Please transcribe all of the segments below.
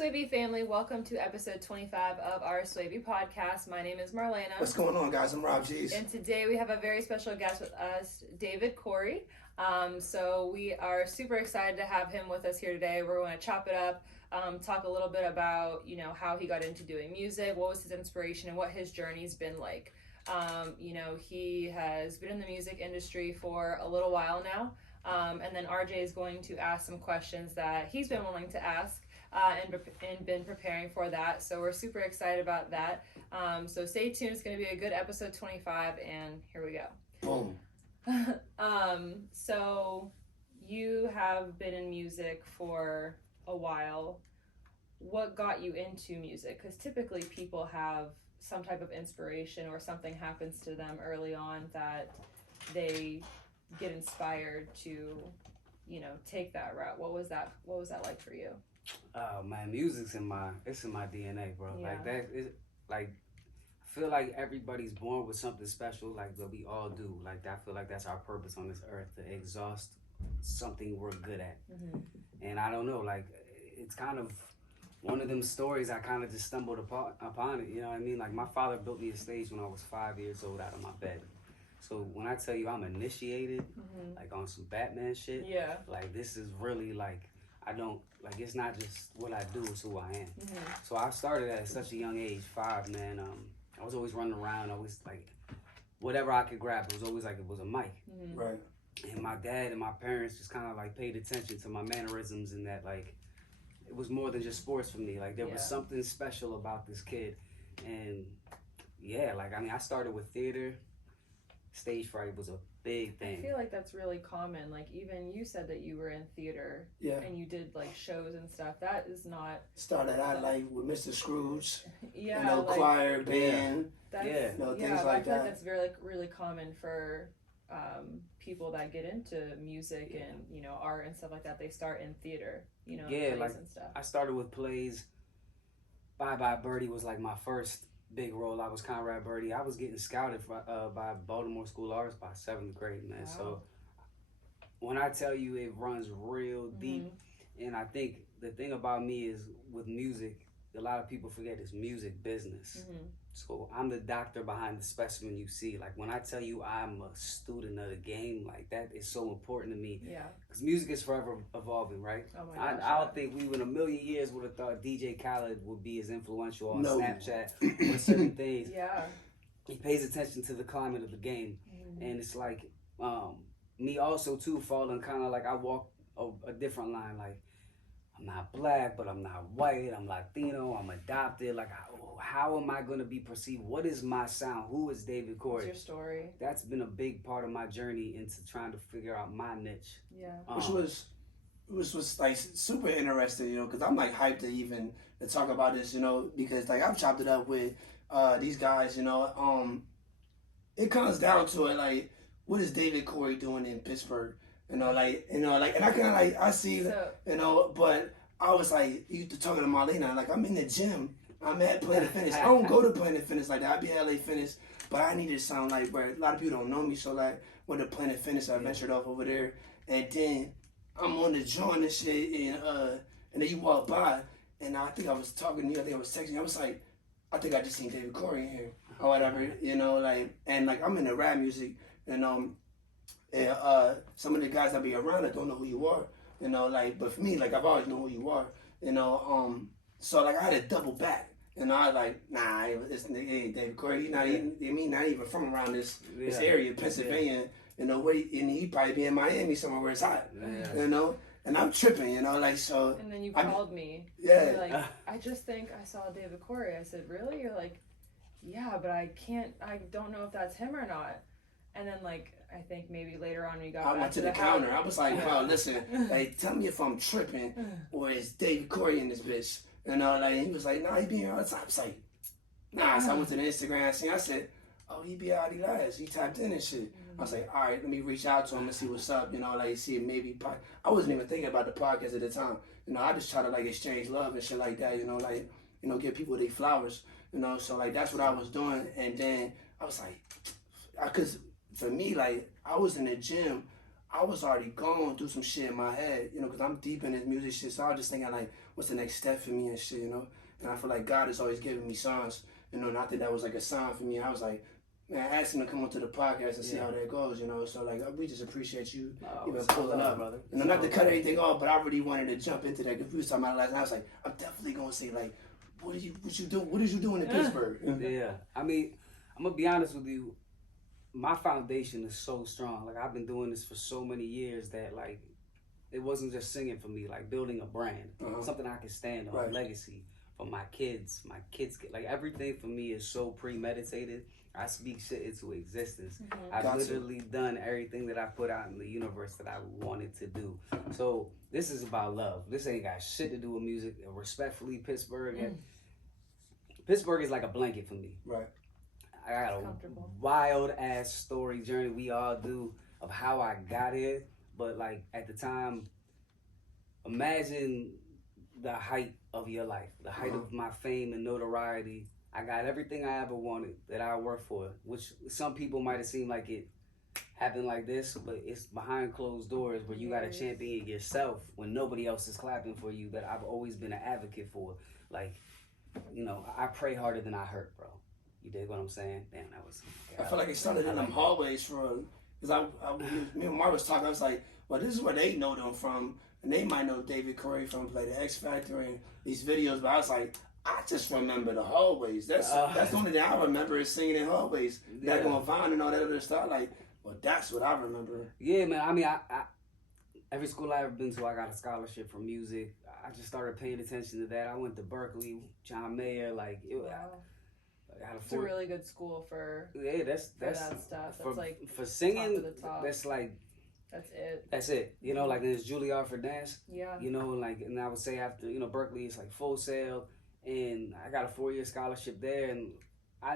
Swavey family, welcome to episode 25 of our Swavey Podcast. My name is Marlena. What's going on, guys? I'm Rob G's. And today we have a very special guest with us, David Correy. So we are super excited to have him with us here today. We're going to chop it up, talk a little bit about, how he got into doing music, what was his inspiration, and what his journey's been like. He has been in the music industry for a little while now. And then RJ is going to ask some questions that he's been willing to ask and been preparing for that. So we're super excited about that. So stay tuned. It's going to be a good episode 25, and here we go. Boom. So you have been in music for a while. What got you into music? Because typically people have some type of inspiration or something happens to them early on that they get inspired to, take that route. What was that like for you? Oh man, music's in my DNA, bro. Yeah. Like that is like, I feel like everybody's born with something special, like that we all do. Like I feel like that's our purpose on this earth, to exhaust something we're good at. Mm-hmm. And I don't know, like it's kind of one of them stories I kind of just stumbled upon it. You know what I mean? Like my father built me a stage when I was 5 years old out of my bed. So when I tell you I'm initiated, Mm-hmm. like on some Batman shit, Yeah. like this is really like, I don't, like it's not just what I do, it's who I am. Mm-hmm. So I started at such a young age, 5, man. I was always running around, always like, whatever I could grab, it was always like it was a mic. Mm-hmm. Right. And my dad and my parents just kind of like paid attention to my mannerisms, and that like, it was more than just sports for me. Like there was something special about this kid. And yeah, like, I mean, I started with theater. Stage fright was a big thing. I feel like that's really common. Like even you said that you were in theater, and you did like shows and stuff. That is not. Started out like with Mr. Scrooge. Yeah. Like, choir, band. That's, things but like I feel that. like that's very really common for people that get into music and art and stuff like that. They start in theater, plays like and stuff. I started with plays. Bye Bye Birdie was like my first big role. I was Conrad Birdie. I was getting scouted by Baltimore School of Arts by 7th grade, man. Wow. So when I tell you it runs real deep, and I think the thing about me is with music, a lot of people forget it's music business. Mm-hmm. So I'm the doctor behind the specimen you see. Like when I tell you I'm a student of the game, like that is so important to me. Yeah. Because music is forever evolving, right? Oh my gosh. I don't think we in a million years would have thought DJ Khaled would be as influential on Snapchat with certain things. Yeah. He pays attention to the climate of the game. And it's like, me also too falling kind of like I walk a different line. Like I'm not black, but I'm not white. I'm Latino. I'm adopted. Like how am I going to be perceived? What is my sound? Who is David Correy? What's your story? That's been a big part of my journey into trying to figure out my niche. Yeah. Which was like super interesting, because I'm like hyped to talk about this, because like I've chopped it up with these guys, it comes down to it, like, what is David Correy doing in Pittsburgh? And I kind of like, I see, but I was like, you talking to Marlena, like I'm in the gym, I'm at Planet Fitness. I don't go to Planet Fitness like that. I be at LA Fitness, but I needed to sound like where a lot of people don't know me. So like, with the Planet Fitness, I ventured off over there, and then I'm on the joint and shit, and then you walk by, and I think I was talking to you. I think I was texting you. I was like, I think I just seen David Correy in here or whatever, and like I'm in the rap music, and some of the guys that be around, I don't know who you are, but for me, like I've always known who you are, so like I had to double back. And I was like, nah, it's David Correy. Not even from around this area, Pennsylvania. Where he probably be in Miami somewhere where it's hot. Yeah. And I'm tripping, so. And then you called me. Yeah. You're like, I just think I saw David Correy. I said, really? You're like, yeah, but I don't know if that's him or not. And then like, I think maybe later on we got I back went to the counter. I was like, bro, listen, like, tell me if I'm tripping or is David Correy in this bitch. He was like, nah, he be here all the time. I was like, nah. So I went to the Instagram and I said, oh, he be out, he lies. He tapped in and shit. I was like, all right, let me reach out to him and see what's up. See if maybe, I wasn't even thinking about the podcast at the time. I just try to like exchange love and shit like that, give people their flowers, so like that's what I was doing. And then I was like, because for me, like I was in the gym I was already going through some shit in my head, you know, because I'm deep in this music shit. So I was just thinking, like, what's the next step for me and shit, you know? And I feel like God is always giving me signs, you know, and I think that was like a sign for me. I was like, man, I asked him to come onto the podcast and see how that goes, you know? So, like, we just appreciate you even pulling up. Brother. You know, not to cut anything off, but I really wanted to jump into that because we was talking about it last night. I was like, I'm definitely going to say, like, what did you doing in Pittsburgh? Yeah, I mean, I'm going to be honest with you. My foundation is so strong. Like, I've been doing this for so many years that, like, it wasn't just singing for me, like building a brand, something I can stand on, legacy for my kids, like everything for me is so premeditated. I speak shit into existence. I've literally done everything that I put out in the universe that I wanted to do. So this is about love. This ain't got shit to do with music. Respectfully, Pittsburgh is like a blanket for me. Right. I got a wild ass story journey, we all do, of how I got here. But like at the time, imagine the height of your life, the height of my fame and notoriety. I got everything I ever wanted that I worked for, which some people might have seemed like it happened like this, but it's behind closed doors where you got to champion yourself when nobody else is clapping for you, that I've always been an advocate for. Like, you know, I pray harder than I hurt, bro. You dig what I'm saying? Damn, that was... I feel like it started in them hallways because me and Mark was talking, I was like, well, this is where they know them from, and they might know David Correy from like the X Factor and these videos, but I was like, I just remember the hallways. That's the only thing I remember is singing in hallways. That going Vine and all that other stuff. Like, well, that's what I remember. Yeah, man. I mean, I every school I ever been to, I got a scholarship for music. I just started paying attention to that. I went to Berkeley, John Mayer, like it. It's a really good school for that's that stuff. That's like for singing. Top of the top. That's like. That's it. You know, like there's Juilliard for dance. Yeah. You know, like, and I would say after, you know, Berkeley, it's like Full Sail, and I got a 4-year scholarship there, and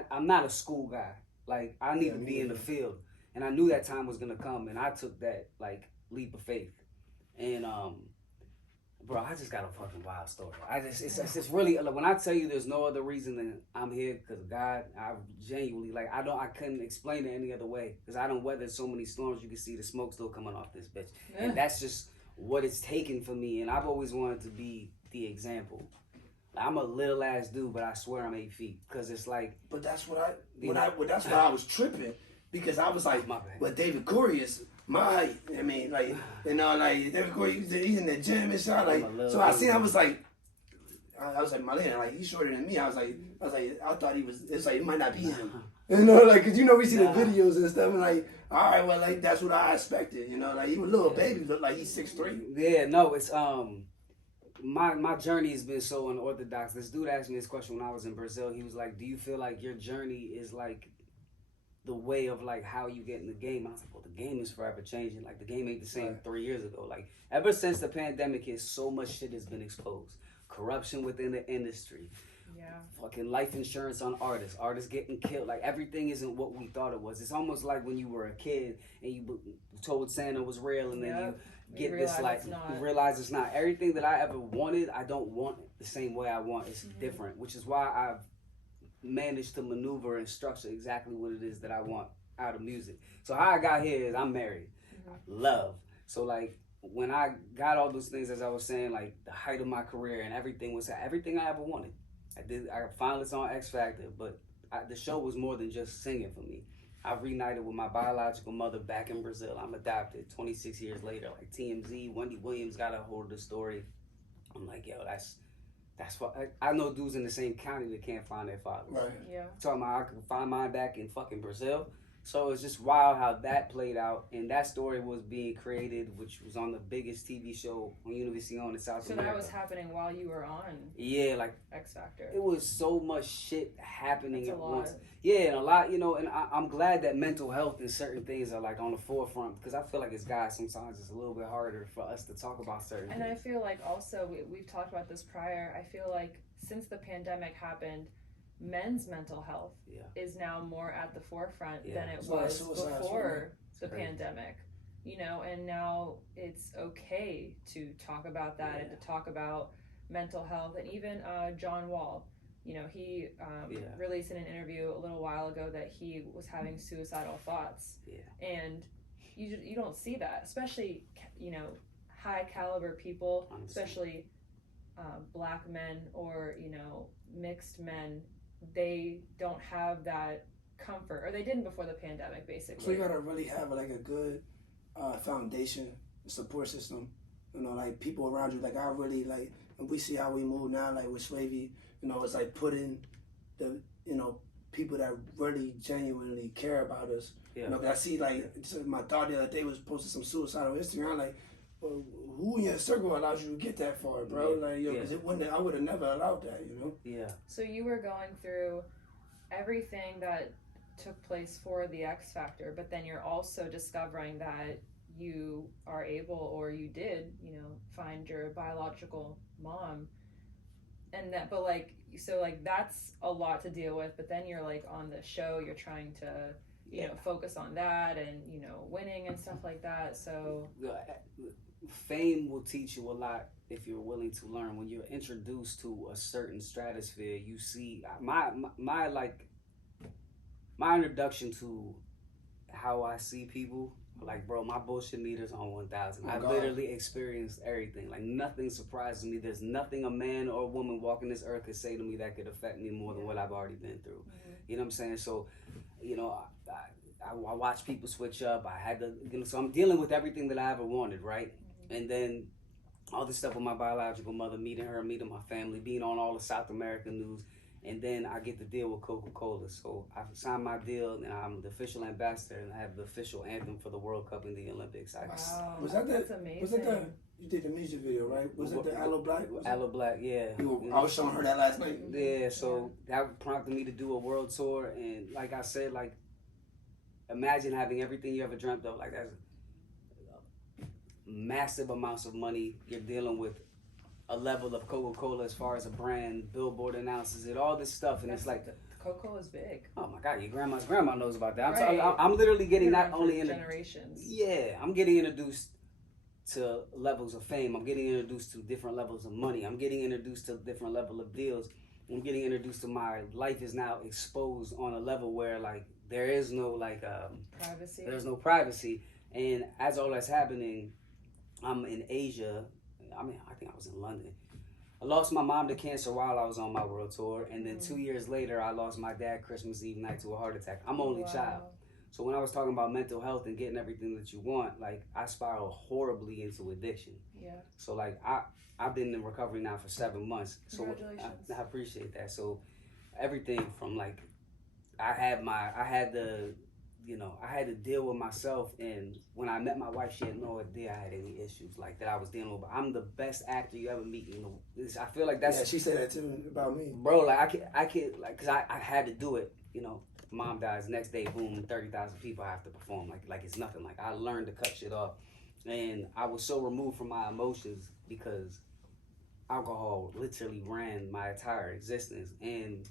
I'm not a school guy. Like, I need to be in the field, and I knew that time was gonna come, and I took that like leap of faith, and bro, I just got a fucking wild story. It's just really, like, when I tell you there's no other reason than I'm here because of God, I genuinely, like, I couldn't explain it any other way because I don't weather so many storms. You can see the smoke still coming off this bitch. And that's just what it's taken for me. And I've always wanted to be the example. Like, I'm a little ass dude, but I swear I'm 8 feet because it's like. But that's what that's why I was tripping because I was like, well, David Correy is my height. I mean, like, you know, like David Correy, he's in the gym and shit. Like, so I seen, I was like, Marlena, like, he's shorter than me. I was like, I thought he was. It's like it might not be him. You know, like, cause you know we see the videos and stuff, and like, all right, well, like that's what I expected. You know, like he was a little baby, but like he's 6'3". Yeah, no, it's my journey has been so unorthodox. This dude asked me this question when I was in Brazil. He was like, do you feel like your journey is like the way of like how you get in the game? I was like, well, the game is forever changing. Like, the game ain't the same 3 years ago. Like, ever since the pandemic hit, so much shit has been exposed. Corruption within the industry. Yeah. Fucking life insurance on artists getting killed. Like, everything isn't what we thought it was. It's almost like when you were a kid and you told Santa was real, and then you get this, like, you realize it's not. Everything that I ever wanted, I don't want it the same way I want. It's different, which is why I've managed to maneuver and structure exactly what it is that I want out of music. So how I got here is I'm married. Love. So, like, when I got all those things, as I was saying, like the height of my career and everything was everything I ever wanted. I got finalists on X Factor, but the show was more than just singing for me. I reunited with my biological mother back in Brazil. I'm adopted 26 years later. Like TMZ, Wendy Williams got a hold of the story. I'm like, yo, that's what I know dudes in the same county that can't find their fathers. Right. Yeah. Talking about I can find mine back in fucking Brazil. So it's just wild how that played out, and that story was being created, which was on the biggest TV show on Univision in South America. So that was happening while you were on. Yeah, like X Factor. It was so much shit happening at once. Lot. Yeah, and a lot, you know, and I'm glad that mental health and certain things are like on the forefront, because I feel like as guys sometimes it's a little bit harder for us to talk about certain things. And I feel like also we've talked about this prior. I feel like since the pandemic happened, men's mental health is now more at the forefront than it was before the pandemic, you know, and now it's okay to talk about that and to talk about mental health. And even John Wall, you know, he released in an interview a little while ago that he was having suicidal thoughts, and you don't see that, especially, you know, high caliber people, especially black men or, you know, mixed men. They don't have that comfort, or they didn't before the pandemic, basically. So you gotta really have like a good foundation, support system. You know, like people around you. Like I really like, and we see how we move now. Like with Swavey, you know, it's like putting the, you know, people that really genuinely care about us. Yeah. You know, 'cause I see like my daughter the other day was posting some suicide on Instagram. Like, well, who in your circle allows you to get that far, bro? Like, yo, because it wouldn't. I would have never allowed that. You know. Yeah. So you were going through everything that took place for the X Factor, but then you're also discovering that you are able, or you did, you know, find your biological mom, and that, but like, so like that's a lot to deal with. But then you're like on the show, you're trying to, you know, focus on that and, you know, winning and stuff like that. So fame will teach you a lot if you're willing to learn. When you're introduced to a certain stratosphere, you see my introduction to how I see people. Like, bro, my bullshit meter's on 1,000. I literally experienced everything. Like, nothing surprises me. There's nothing a man or a woman walking this earth could say to me that could affect me more than what I've already been through. You know what I'm saying? So, you know, I watch people switch up. I had to, you know, so I'm dealing with everything that I ever wanted, right? And then all this stuff with my biological mother, meeting her, meeting my family, being on all the South American news. And then I get the deal with Coca-Cola. So I signed my deal, and I'm the official ambassador, and I have the official anthem for the World Cup and the Olympics. Wow, was that that's amazing. Was that the, you did the music video, right? Was it the Aloe Black? Aloe Black, yeah. I was showing her that last night. Yeah, so that prompted me to do a world tour. And like I said, like, imagine having everything you ever dreamt of. Like, that's massive amounts of money. You're dealing with a level of Coca-Cola as far as a brand, Billboard announces it, all this stuff, and it's like, Coca-Cola is big. Oh my God, your grandma's grandma knows about that. Right. I'm literally getting not only in generations. Yeah, I'm getting introduced to levels of fame. I'm getting introduced to different levels of money. I'm getting introduced to different level of deals. I'm getting introduced to my life is now exposed on a level where like there is no like privacy. There's no privacy, and as all that's happening, I'm in Asia. I mean, I think I was in London. I lost my mom to cancer while I was on my world tour, and then 2 years later, I lost my dad Christmas Eve night to a heart attack. I'm only child. So when I was talking about mental health and getting everything that you want, like, I spiraled horribly into addiction. Yeah. So, like, I've been in recovery now for 7 months. So Congratulations. I appreciate that. So everything from, like, I had to deal with myself, and when I met my wife, she had no idea I had any issues like that I was dealing with. But I'm the best actor you ever meet. You know, I feel like that's. Yeah, she said that too about me, bro. Like I can't like, cause I had to do it. You know, mom dies next day, boom, 30,000 people I have to perform. Like it's nothing. Like I learned to cut shit off, and I was so removed from my emotions because alcohol literally ran my entire existence. And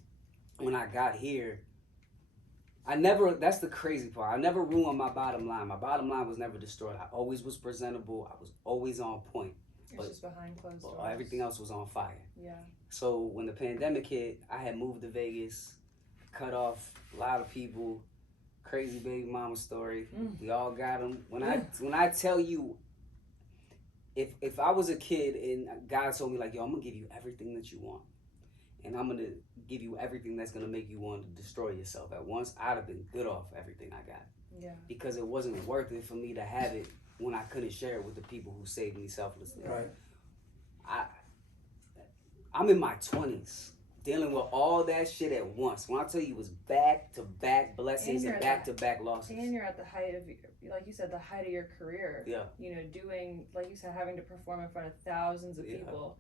when I got here, that's the crazy part. I never ruined my bottom line. My bottom line was never destroyed. I always was presentable. I was always on point. It's just behind closed doors. Everything else was on fire. Yeah. So when the pandemic hit, I had moved to Vegas, cut off a lot of people, crazy baby mama story. We all got them. When I tell you, if I was a kid and God told me like, yo, I'm gonna give you everything that you want, and I'm gonna give you everything that's gonna make you want to destroy yourself at once, I'd have been good off everything I got. Yeah. Because it wasn't worth it for me to have it when I couldn't share it with the people who saved me selflessly. Right. I'm in my 20s dealing with all that shit at once. When I tell you it was back-to-back blessings and back-to-back losses. And you're at the height of, like you said, the height of your career. Yeah. You know, doing, like you said, having to perform in front of thousands of people.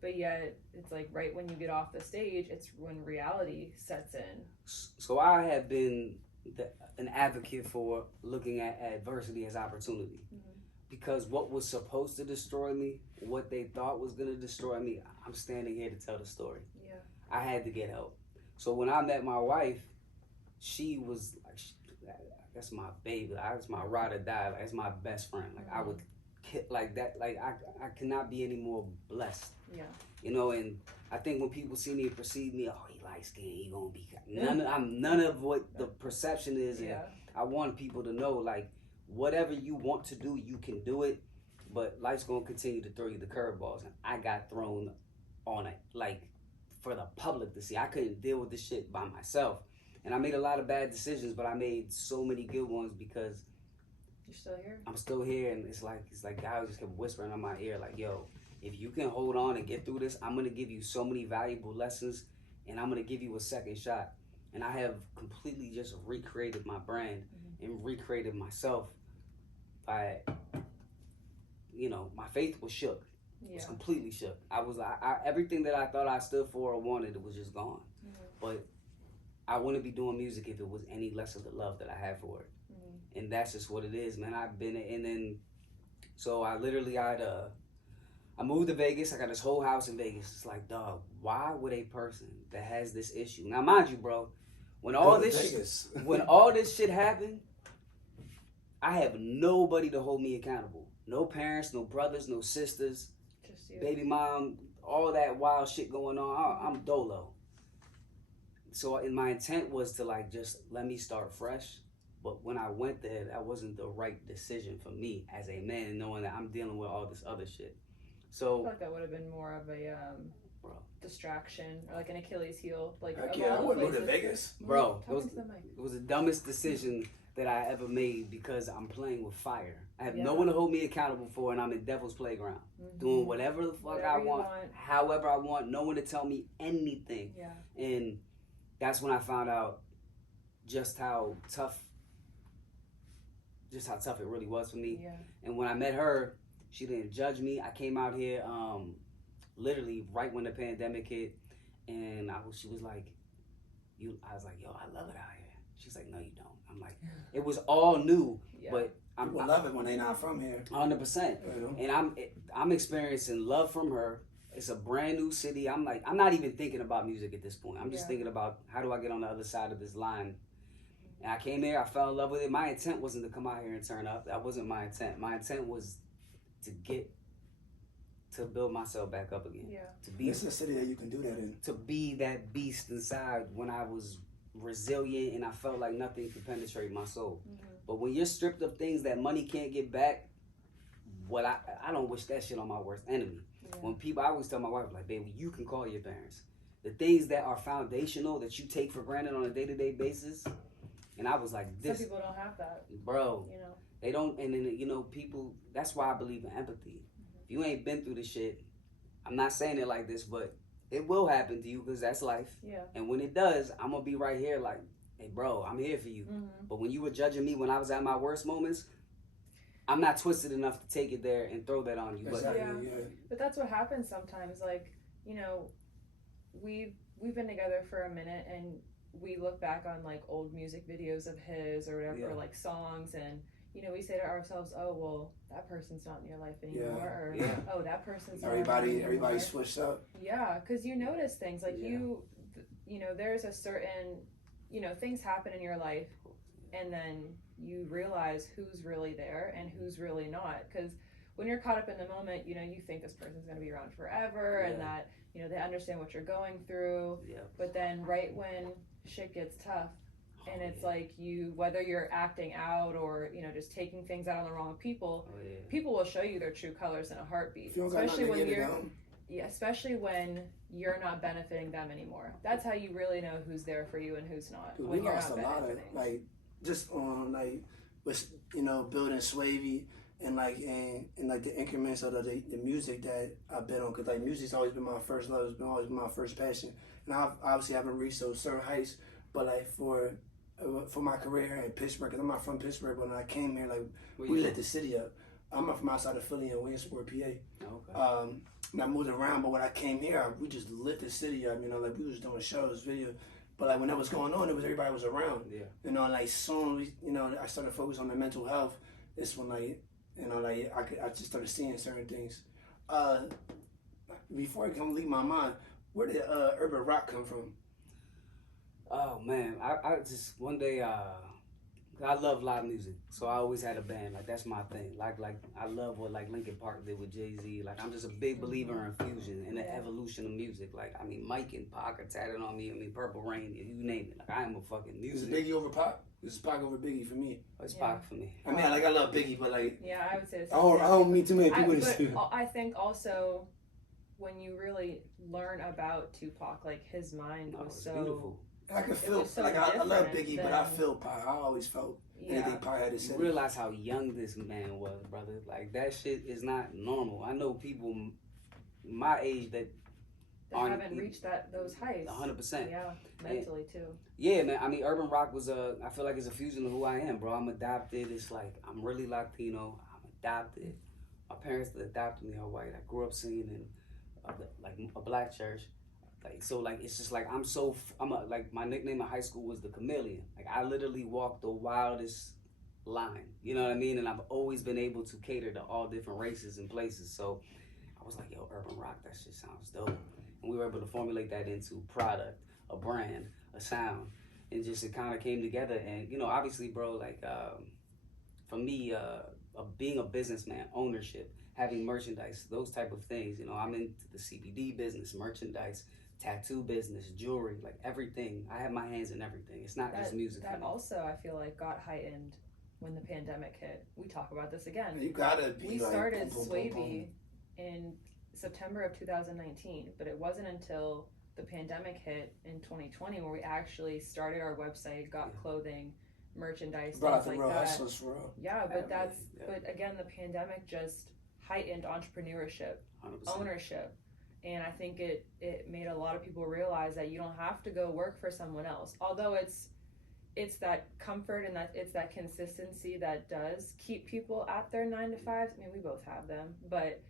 But yet, it's like right when you get off the stage, it's when reality sets in. So I have been an advocate for looking at adversity as opportunity. Because what was supposed to destroy me, what they thought was going to destroy me, I'm standing here to tell the story. Yeah. I had to get help. So when I met my wife, she was like, that's my baby. That's my ride or die. Like, that's my best friend. Like, I would like that. Like, I cannot be any more blessed. Yeah. You know, and I think when people see me and perceive me, oh, he light skinned, he gonna be I'm none of what the perception is. And I want people to know, like, whatever you want to do, you can do it. But life's gonna continue to throw you the curveballs, and I got thrown on it like for the public to see. I couldn't deal with this shit by myself, and I made a lot of bad decisions, but I made so many good ones because you're still here. I'm still here, and it's like God just kept whispering in my ear, like, "Yo, if you can hold on and get through this, I'm gonna give you so many valuable lessons, and I'm gonna give you a second shot." And I have completely just recreated my brand and recreated myself by. My faith was shook. It was completely shook. I everything that I thought I stood for or wanted, it was just gone. But I wouldn't be doing music if it was any less of the love that I had for it. And that's just what it is, man. I've been, and then, so I literally, I moved to Vegas. I got this whole house in Vegas. It's like, dog, why would a person that has this issue, now mind you, bro, when all this shit happened, I have nobody to hold me accountable. No parents, no brothers, no sisters, just you. Baby mom, all that wild shit going on. I'm dolo. So my intent was to like just let me start fresh. But when I went there, that wasn't the right decision for me as a man, knowing that I'm dealing with all this other shit. So I feel like that would have been more of a distraction or like an Achilles heel. Like I wouldn't go to Vegas. Bro, it was the dumbest decision that I ever made because I'm playing with fire. I have no one to hold me accountable for, and I'm in Devil's Playground, doing whatever the fuck I want, however I want, no one to tell me anything. Yeah. And that's when I found out just how tough it really was for me. Yeah. And when I met her, she didn't judge me. I came out here literally right when the pandemic hit, and she was like, I was like, yo, I love it out here. She's like, no, you don't. I'm like, it was all new, but I love it when they're not from here. 100%. And I'm experiencing love from her. It's a brand new city. I'm not even thinking about music at this point. I'm just thinking about how do I get on the other side of this line. And I came here, I fell in love with it. My intent wasn't to come out here and turn up. That wasn't my intent. My intent was to build myself back up again. Yeah. It's a city that you can do that in. To be that beast inside when I was resilient and I felt like nothing could penetrate my soul. But when you're stripped of things that money can't get back, I don't wish that shit on my worst enemy. When I always tell my wife, like, baby, you can call your parents. The things that are foundational that you take for granted on a day-to-day basis, and I was like, this. Some people don't have that. Bro, they don't, and then, people, that's why I believe in empathy. If you ain't been through the shit, I'm not saying it like this, but it will happen to you because that's life. Yeah. And when it does, I'm going to be right here like, hey, bro, I'm here for you. But when you were judging me when I was at my worst moments, I'm not twisted enough to take it there and throw that on you. But that's what happens sometimes. Like, we've been together for a minute and we look back on like old music videos of his or whatever, or like songs, and we say to ourselves, oh, well, that person's not in your life anymore, or oh, that person's not everybody switched up. Yeah, because you notice things like there's a certain things happen in your life, and then you realize who's really there and who's really not. Because when you're caught up in the moment, you think this person's going to be around forever, and that they understand what you're going through. But then right when shit gets tough, and it's like whether you're acting out or just taking things out on the wrong people, people will show you their true colors in a heartbeat. Especially when you're not benefiting them anymore. That's how you really know who's there for you and who's not. Dude, when we lost a lot of just on with building Swavey and the increments of the music that I've been on, because music's always been my first love. It's been always been my first passion, and I obviously haven't reached those certain heights. But for my career here in Pittsburgh, because I'm not from Pittsburgh, but when I came here, we lit the city up. I'm not from outside of Philly in Williamsport, PA. Okay. And I moved around, but when I came here, we just lit the city up. We was doing shows, video. But when that was going on, everybody was around. Yeah. Soon, I started focusing on the mental health. It's when I just started seeing certain things. Before it leave my mind, where did urban rock come from? Oh man, I just one day I love live music, so I always had a band. That's my thing. I love what Linkin Park did with Jay-Z. I'm just a big believer in fusion and the evolution of music. Mike and Pac are tatted on me. Purple Rain, you name it. I am a fucking music. Is Biggie over Pac? This is Pac over Biggie for me. Oh, it's Pac for me. I mean, like I love Biggie, but like yeah, I would say I don't meet too many people to see. I think also when you really learn about Tupac, like his mind was so beautiful. I can feel so like I love Biggie, than, but I feel Pac. I always felt anything Pac had to say. You realize how young this man was, brother. Like that shit is not normal. I know people my age that haven't reached those heights. 100%. Yeah, mentally too. Yeah, man. I mean, urban rock was I feel like it's a fusion of who I am, bro. I'm adopted. It's like I'm really Latino. I'm adopted. My parents that adopted me are white. I grew up singing in like a black church. Like so, like it's just like like my nickname in high school was the chameleon. Like I literally walked the wildest line. You know what I mean? And I've always been able to cater to all different races and places. So I was like, yo, urban rock, that shit sounds dope. And we were able to formulate that into product, a brand, a sound, and just it kind of came together. And you know, obviously, bro, like for me, being a businessman, ownership, having merchandise, those type of things. You know, I'm into the CBD business, merchandise, tattoo business, jewelry, like everything. I have my hands in everything. It's not just music. That also, I feel like, got heightened when the pandemic hit. We talk about this again. You gotta be. We started Swavey in September of 2019, but it wasn't until the pandemic hit in 2020 where we actually started our website, got clothing, merchandise, things like that. Yeah, but but again, the pandemic just heightened entrepreneurship, 100%. Ownership, and I think it made a lot of people realize that you don't have to go work for someone else. Although it's that comfort and that it's that consistency that does keep people at their 9 to 5s. I mean, we both have them, but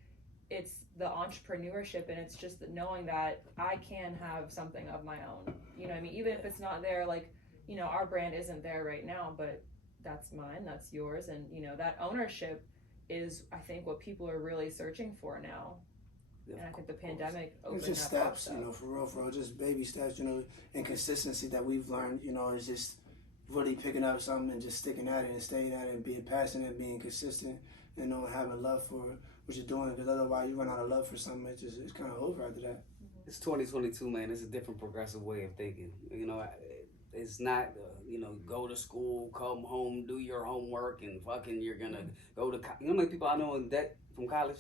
it's the entrepreneurship, and it's just knowing that I can have something of my own. You know what I mean? Even if it's not there, like, you know, our brand isn't there right now, but that's mine, that's yours. And, you know, that ownership is, I think, what people are really searching for now. Yeah, and I think the pandemic opened it's just steps, you know, for real, just baby steps, you know, and consistency that we've learned, you know, is just really picking up something and just sticking at it and staying at it and being passionate, being consistent, you know, having love for what you're doing, because otherwise you run out of love for something, it's kind of over after that. It's 2022, man. It's a different progressive way of thinking. You know, it's not, you know, go to school, come home, do your homework, and fucking you're gonna go to, you know how many people I know in debt from college?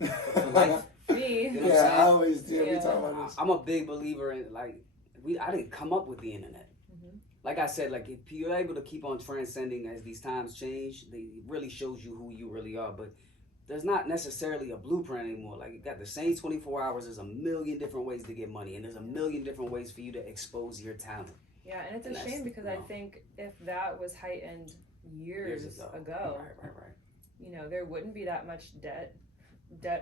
For life? Me. You know yeah, I always do. We talk about this. I'm a big believer in, like, I didn't come up with the internet. Like I said, like if you're able to keep on transcending as these times change, it really shows you who you really are. But there's not necessarily a blueprint anymore. Like you got the same 24 hours. There's a million different ways to get money, and there's a million different ways for you to expose your talent. Yeah, and it's a shame because I think if that was heightened years ago, right, you know, there wouldn't be that much debt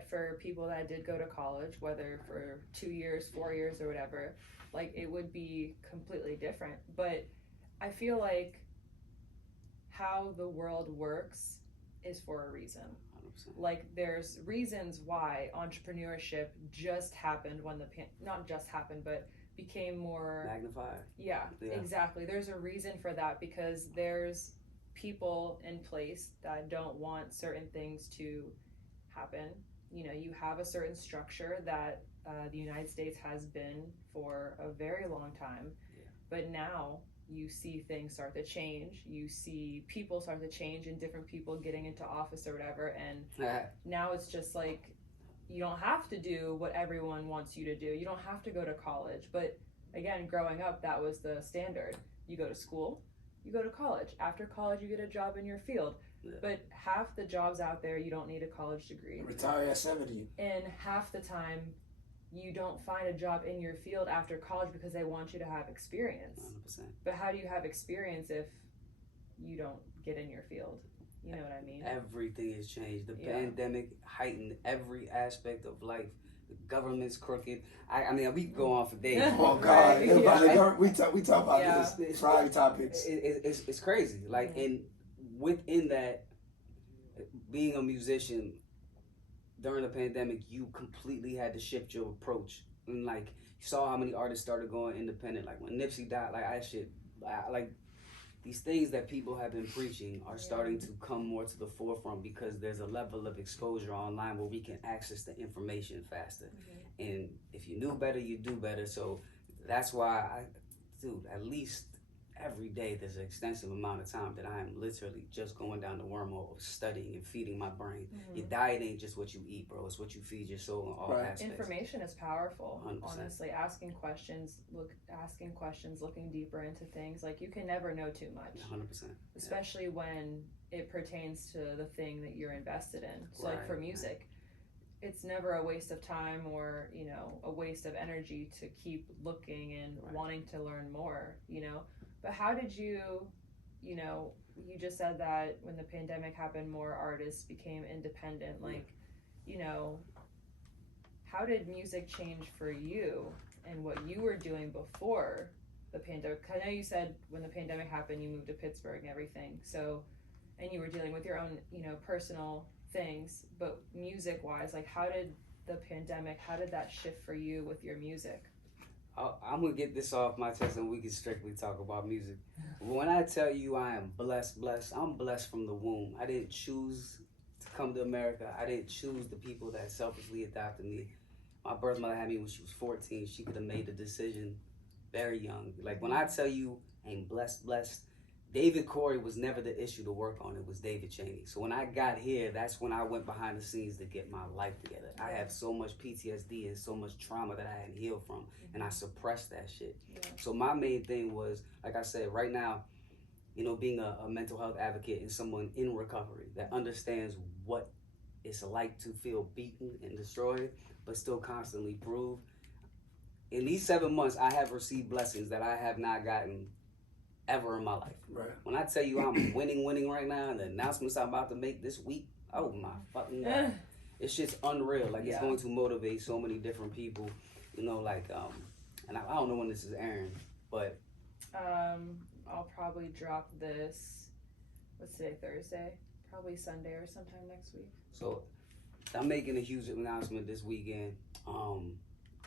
for people that did go to college, whether for 2 years, 4 years, or whatever. Like, it would be completely different. But I feel like how the world works is for a reason. 100%. Like, there's reasons why entrepreneurship just happened when not just happened, but became more magnified. Yeah, exactly. There's a reason for that, because there's people in place that don't want certain things to happen. You know, you have a certain structure that the United States has been for a very long time, but now you see things start to change. You see people start to change and different people getting into office or whatever, and now it's just like, you don't have to do what everyone wants you to do. You don't have to go to college. But again, growing up, that was the standard. You go to school, you go to college. After college, you get a job in your field. Yeah. But half the jobs out there, you don't need a college degree. Retire at 70. And half the time, you don't find a job in your field after college because they want you to have experience. 100%. But how do you have experience if you don't get in your field? You know what I mean? Everything has changed. The pandemic heightened every aspect of life. The government's crooked. I mean, we could go on for days. Oh God! We talk about this Friday topics. It's crazy. Like, and within that, being a musician during the pandemic, you completely had to shift your approach. And like, you saw how many artists started going independent. Like when Nipsey died, like these things that people have been preaching are starting to come more to the forefront, because there's a level of exposure online where we can access the information faster. And if you knew better, you do better. So that's why at least every day there's an extensive amount of time that I am literally just going down the wormhole of studying and feeding my brain. Your diet ain't just what you eat, bro. It's what you feed your soul in all aspects. Information is powerful. 100%. Honestly, asking questions, looking deeper into things. Like, you can never know too much. 100%. Especially when it pertains to the thing that you're invested in. So like for music, it's never a waste of time or, you know, a waste of energy to keep looking and wanting to learn more, you know. But how did you, you know, you just said that when the pandemic happened, more artists became independent. Like, you know, how did music change for you and what you were doing before the pandemic? I know you said when the pandemic happened, you moved to Pittsburgh and everything. So, and you were dealing with your own, you know, personal things. But music-wise, like, how did that shift for you with your music? I'm gonna get this off my chest and we can strictly talk about music. When I tell you I am blessed, I'm blessed from the womb. I didn't choose to come to America. I didn't choose the people that selfishly adopted me. My birth mother had me when she was 14. She could have made the decision very young. Like, when I tell you I'm blessed, David Correy was never the issue to work on. It was David Cheney. So when I got here, that's when I went behind the scenes to get my life together. I have so much PTSD and so much trauma that I hadn't healed from, and I suppressed that shit. So my main thing was, like I said, right now, you know, being a mental health advocate and someone in recovery that understands what it's like to feel beaten and destroyed, but still constantly prove. In these 7 months, I have received blessings that I have not gotten ever in my life. Right. When I tell you I'm winning right now, and the announcements I'm about to make this week, oh my fucking God. It's just unreal. Like, it's going to motivate so many different people, you know, like, and I don't know when this is airing, but I'll probably drop this, what's today, Thursday? Probably Sunday or sometime next week. So I'm making a huge announcement this weekend.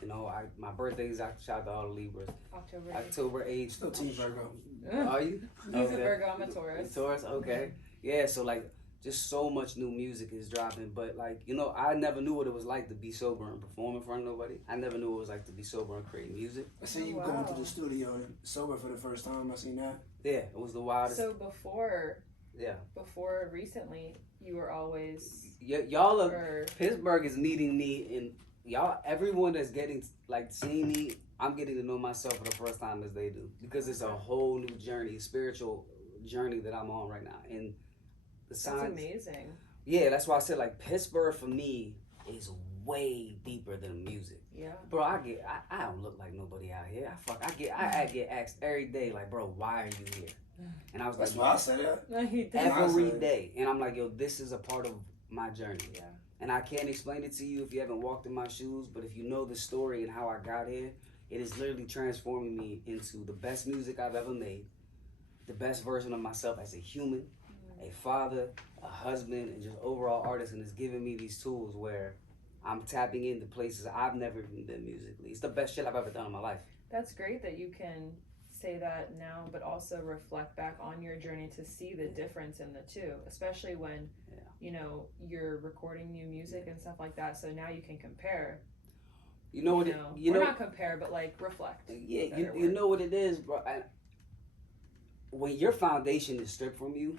You know, my birthday is out. Shout out to all the Libras. October 8th. Still Team Virgo. Are you? He's a Virgo. I'm a Taurus. Taurus, okay. Yeah, so like, just so much new music is dropping. But like, you know, I never knew what it was like to be sober and perform in front of nobody. I never knew what it was like to be sober and create music. I see you going to the studio sober for the first time. I seen that. Yeah, it was the wildest. So before recently, you were always y'all are Pittsburgh is meeting me, and y'all, everyone that's getting like seeing me, I'm getting to know myself for the first time as they do, because it's a whole new journey, spiritual journey that I'm on right now, and the signs. That's amazing. Yeah, that's why I said, like, Pittsburgh for me is way deeper than music. Yeah, bro, I don't look like nobody out here. I get asked every day, like, bro, why are you here? And I was that's like, why I said that. No, he did. Every day, and I'm like, yo, this is a part of my journey. Yeah. And I can't explain it to you if you haven't walked in my shoes, but if you know the story and how I got here, it is literally transforming me into the best music I've ever made, the best version of myself as a human, a father, a husband, and just overall artist. And it's giving me these tools where I'm tapping into places I've never even been musically. It's the best shit I've ever done in my life. That's great that you can say that now, but also reflect back on your journey to see the difference in the two, especially when you know you're recording new music and stuff like that. So now you can compare. You know what? Not compare, but like reflect. Yeah, you know what it is, bro. When your foundation is stripped from you,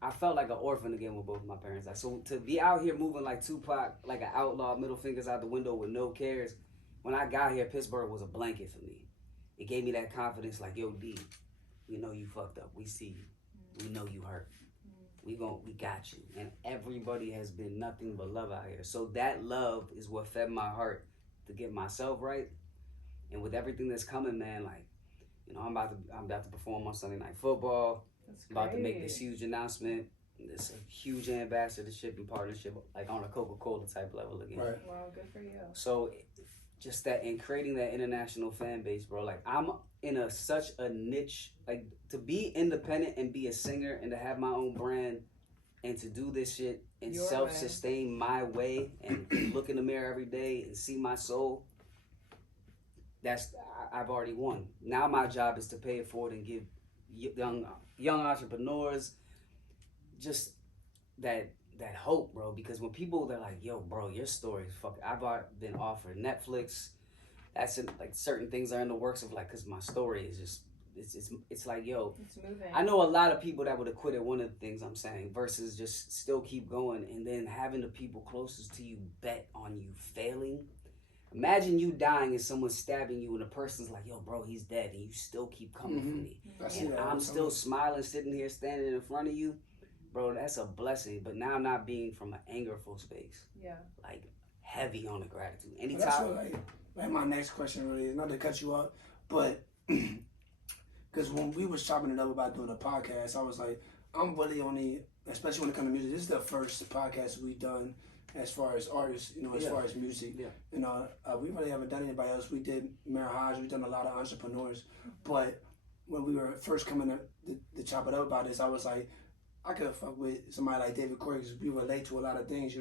I felt like an orphan again with both of my parents. Like, so to be out here moving like Tupac, like an outlaw, middle fingers out the window with no cares. When I got here, Pittsburgh was a blanket for me. It gave me that confidence, like, yo, D, we know you fucked up. We see you. We know you hurt. We got you. And everybody has been nothing but love out here. So that love is what fed my heart to get myself right. And with everything that's coming, man, like, you know, I'm about to perform on Sunday Night Football. That's about to make this huge announcement. This huge ambassadorship and partnership, like on a Coca-Cola type level again. Right. Wow, good for you. So just that, and creating that international fan base, bro. Like, I'm in such a niche, like, to be independent and be a singer and to have my own brand and to do this shit and self-sustain my way and look in the mirror every day and see my soul. I've already won. Now my job is to pay it forward and give young entrepreneurs just that hope, bro. Because when people, they're like, yo, bro, your story is fucking, I've been offered Netflix. That's like certain things are in the works of, like, because my story is just it's like, yo, it's moving. I know a lot of people that would have quit at one of the things I'm saying versus just still keep going, and then having the people closest to you bet on you failing. Imagine you dying and someone stabbing you and the person's like, yo, bro, he's dead, and you still keep coming for me. And I'm still smiling, sitting here, standing in front of you. Bro, that's a blessing. But now not being from an angerful space. Yeah. Like, heavy on the gratitude. Anytime. That's what, like my next question really is, not to cut you off, but because when we was chopping it up about doing a podcast, I was like, I'm really only, especially when it comes to music, this is the first podcast we've done as far as artists, as far as music. Yeah. We really haven't done anybody else. We did Marihaj, we've done a lot of entrepreneurs, but when we were first coming up to chop it up about this, I was like, I could fuck with somebody like David Correy because we relate to a lot of things,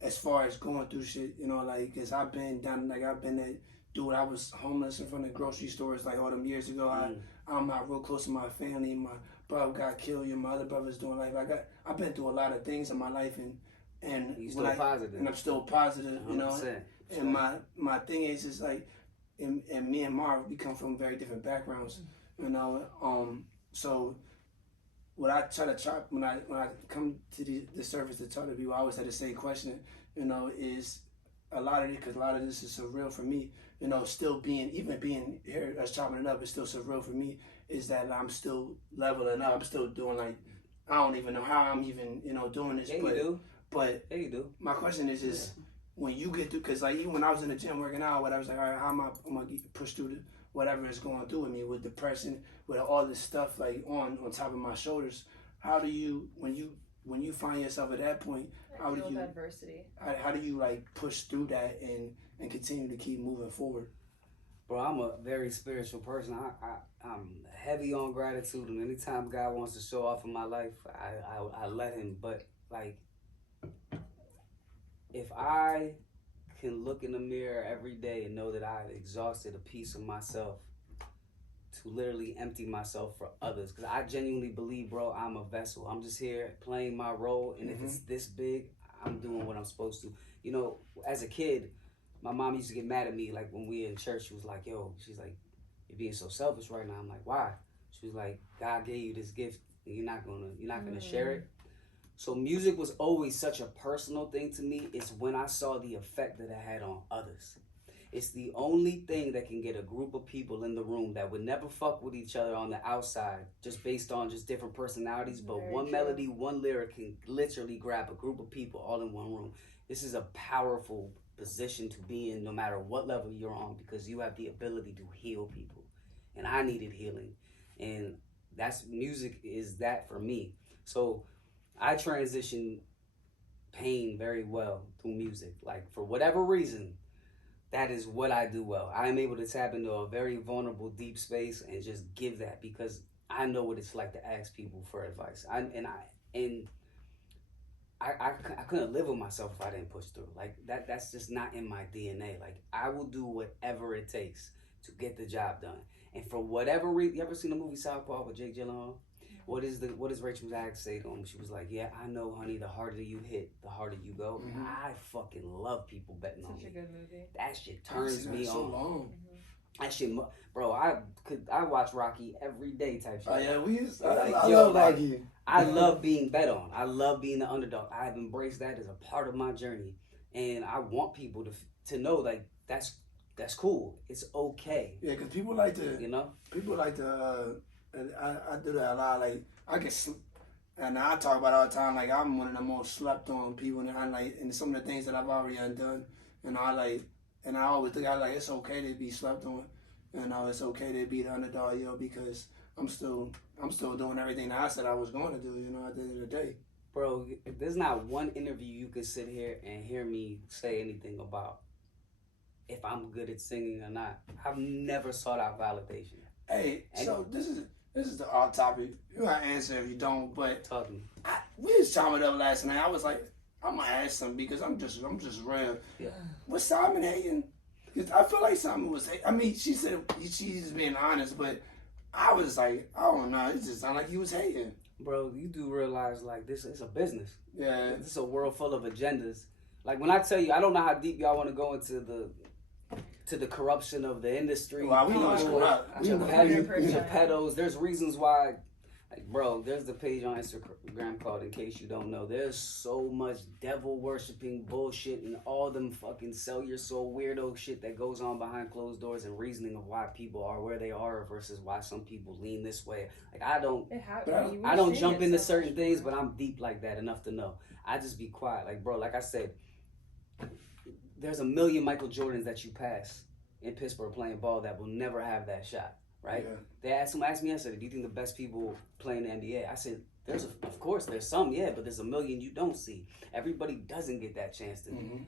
as far as going through shit, because I've been down, I've been that dude, I was homeless in front of grocery stores all them years ago. I'm not real close to my family. My brother got killed, my other brother's doing life. I've been through a lot of things in my life, and you're still positive. And I'm still positive, 100%. And my thing is like, and me and Marv, we come from very different backgrounds, so what I try to chop when I come to the service to talk to people, I always had the same question, is a lot of it, because a lot of this is surreal for me, still being here, us chopping it up, it's still surreal for me, is that I'm still leveling up, I'm still doing I don't even know how I'm even, doing this, yeah, but you do. My question is just, when you get through, because even when I was in the gym working out, I was like, all right, how am I going to push through whatever is going through with me, with depression, with all this stuff on top of my shoulders. How do you, when you find yourself at that point, how do you adversity? How do you push through that and continue to keep moving forward? Bro, I'm a very spiritual person. I'm heavy on gratitude, and anytime God wants to show off in my life, I let him. But if I can look in the mirror every day and know that I've exhausted a piece of myself to literally empty myself for others, because I genuinely believe, bro, I'm a vessel. I'm just here playing my role, and if it's this big, I'm doing what I'm supposed to. As a kid, my mom used to get mad at me, when we were in church. She was like, yo, she's like, you're being so selfish right now. I'm like, why? She was like, God gave you this gift, and you're not gonna share it. So music was always such a personal thing to me. It's when I saw the effect that it had on others. It's the only thing that can get a group of people in the room that would never fuck with each other on the outside, just based on just different personalities. But Very one true. melody, one lyric can literally grab a group of people all in one room. This is a powerful position to be in, no matter what level you're on, because you have the ability to heal people. And I needed healing. And music is that for me. So I transition pain very well through music. For whatever reason, that is what I do well. I am able to tap into a very vulnerable, deep space and just give that, because I know what it's like to ask people for advice. I couldn't live with myself if I didn't push through. That's just not in my DNA. I will do whatever it takes to get the job done. And for whatever reason, you ever seen the movie Southpaw with Jake Gyllenhaal? What does Rachel McAdams say to him? She was like, yeah, I know, honey, the harder you hit, the harder you go. Mm-hmm. I fucking love people betting on me. Such a good movie. That shit turns me so on. Long. That shit, bro, I watch Rocky every day type shit. Oh yeah, I love Rocky. I love being bet on. I love being the underdog. I've embraced that as a part of my journey. And I want people to know that's cool. It's okay. Yeah, because people like to, people like to, I do that a lot. I get sleep, and I talk about it all the time. I'm one of the most slept on people, and and some of the things that I've already undone, and I always think it's okay to be slept on, and it's okay to be the underdog, because I'm still doing everything that I said I was going to do, at the end of the day. Bro, there's not one interview you could sit here and hear me say anything about if I'm good at singing or not. I've never sought out validation. Hey, so this is the off topic. You gotta answer if you don't, but talk to me. We was chopping it up last night. I was like, I'm gonna ask something because I'm just real. Yeah. Was Simon hating? Because I feel like Simon was hating. I mean, she said she's being honest, but I was like, I don't know. It just sounded like he was hating. Bro, you do realize this is a business. Yeah. This is a world full of agendas. When I tell you, I don't know how deep y'all want to go into to the corruption of the industry. Well, we know it's corrupt. Geppettos. There's reasons why. Like, bro, there's the page on Instagram called In Case You Don't Know. There's so much devil worshipping bullshit and all them fucking sell your soul weirdo shit that goes on behind closed doors and reasoning of why people are where they are versus why some people lean this way. Like, I don't jump into certain things, but I'm deep like that enough to know. I just be quiet. Like, bro, like I said, there's a million Michael Jordans that you pass in Pittsburgh playing ball that will never have that shot. Right? Yeah. Someone asked me yesterday, do you think the best people play in the NBA? I said, of course, there's some, but there's a million you don't see. Everybody doesn't get that chance to do.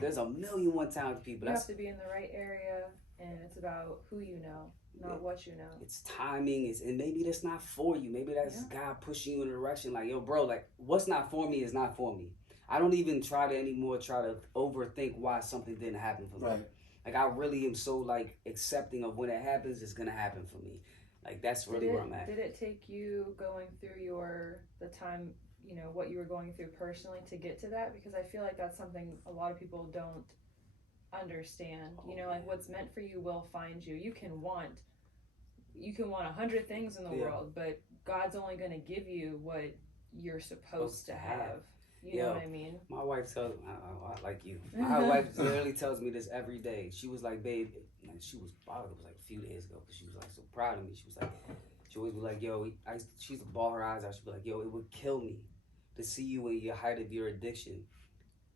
There's a million talented people. You have to be in the right area, and it's about who you know, not what you know. It's timing, and maybe that's not for you. Maybe that's God pushing you in a direction like, yo, bro, like, what's not for me is not for me. I don't even try to overthink why something didn't happen for me. Right. Like, I really am so, like, accepting of when it happens, it's going to happen for me. Like, that's really where I'm at. Did it take you going through the time, what you were going through personally to get to that? Because I feel like that's something a lot of people don't understand. Like, what's meant for you will find you. You can want 100 things in the world, but God's only going to give you what you're supposed to have. You know what I mean? My wife tells I like you. My wife literally tells me this every day. She was like, babe, she was bothered. It was like a few days ago because she was like so proud of me. She was like, she always be like, yo, she used to bawl her eyes out. She'd be like, yo, it would kill me to see you in your height of your addiction